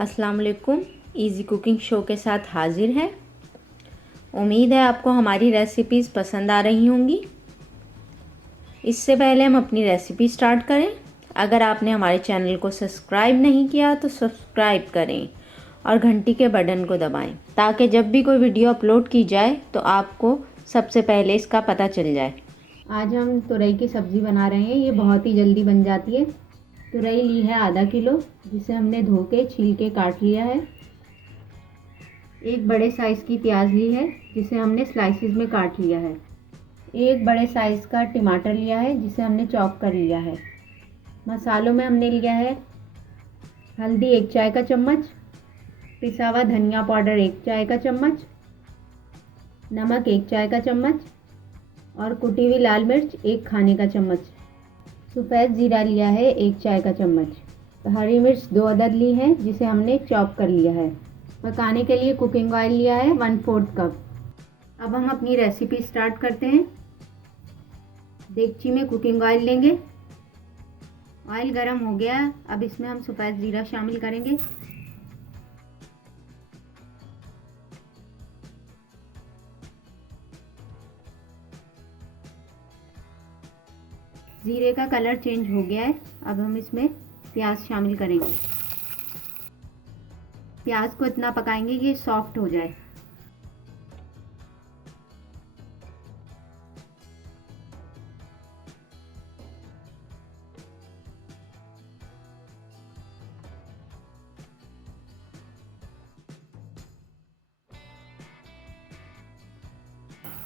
अस्सलाम वालेकुम। Easy cooking show के साथ हाजिर है। उम्मीद है आपको हमारी रेसिपीज़ पसंद आ रही होंगी। इससे पहले हम अपनी रेसिपी स्टार्ट करें, अगर आपने हमारे चैनल को सब्सक्राइब नहीं किया तो सब्सक्राइब करें और घंटी के बटन को दबाएं ताकि जब भी कोई वीडियो अपलोड की जाए तो आपको सबसे पहले इसका पता चल जाए। आज हम तुरई की सब्ज़ी बना रहे हैं। ये बहुत ही जल्दी बन जाती है। तुरई ली है आधा किलो, जिसे हमने धो के छील के काट लिया है। एक बड़े साइज़ की प्याज ली है, जिसे हमने स्लाइसिस में काट लिया है। एक बड़े साइज़ का टमाटर लिया है, जिसे हमने चॉप कर लिया है। मसालों में हमने लिया है हल्दी 1 चाय का चम्मच, पिसा हुआ धनिया पाउडर 1 चाय का चम्मच, नमक 1 चाय का चम्मच और कुटी हुई लाल मिर्च 1 खाने का चम्मच। सफ़ेद जीरा लिया है 1 चाय का चम्मच। हरी मिर्च 2 अदद ली है, जिसे हमने चॉप कर लिया है। पकाने के लिए कुकिंग ऑयल लिया है 1/4 कप। अब हम अपनी रेसिपी स्टार्ट करते हैं। देगची में कुकिंग ऑयल लेंगे। ऑयल गर्म हो गया, अब इसमें हम सफ़ेद जीरा शामिल करेंगे। जीरे का कलर चेंज हो गया है, अब हम इसमें प्याज शामिल करेंगे। प्याज को इतना पकाएंगे कि सॉफ्ट हो जाए।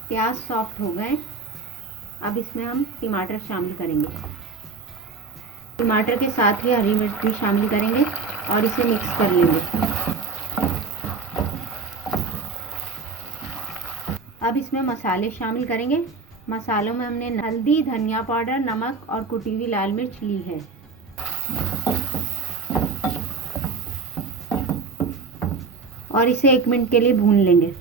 प्याज सॉफ्ट हो गए, अब इसमें हम टमाटर शामिल करेंगे। टमाटर के साथ ही हरी मिर्च भी शामिल करेंगे और इसे मिक्स कर लेंगे। अब इसमें मसाले शामिल करेंगे। मसालों में हमने हल्दी, धनिया पाउडर, नमक और कुटी हुई लाल मिर्च ली है। और इसे 1 मिनट के लिए भून लेंगे।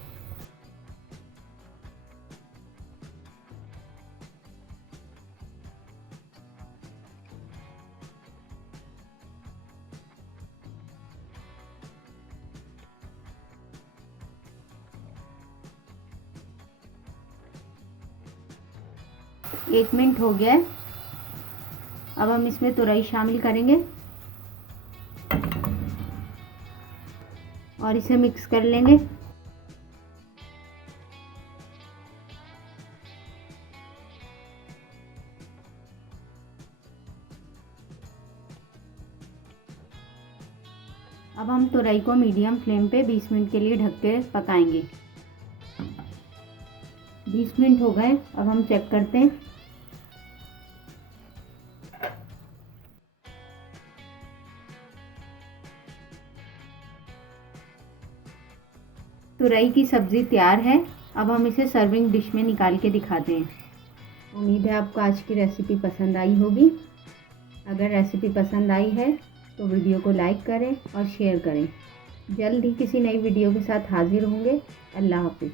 एक मिनट हो गया है, अब हम इसमें तुरई शामिल करेंगे और इसे मिक्स कर लेंगे। अब हम तुरई को मीडियम फ्लेम पे 20 मिनट के लिए ढक के पकाएंगे। 20 मिनट हो गए, अब हम चेक करते हैं। तुरई की सब्ज़ी तैयार है। अब हम इसे सर्विंग डिश में निकाल के दिखाते हैं। उम्मीद है आपको आज की रेसिपी पसंद आई होगी। अगर रेसिपी पसंद आई है तो वीडियो को लाइक करें और शेयर करें। जल्द ही किसी नई वीडियो के साथ हाजिर होंगे। अल्लाह हाफिज़।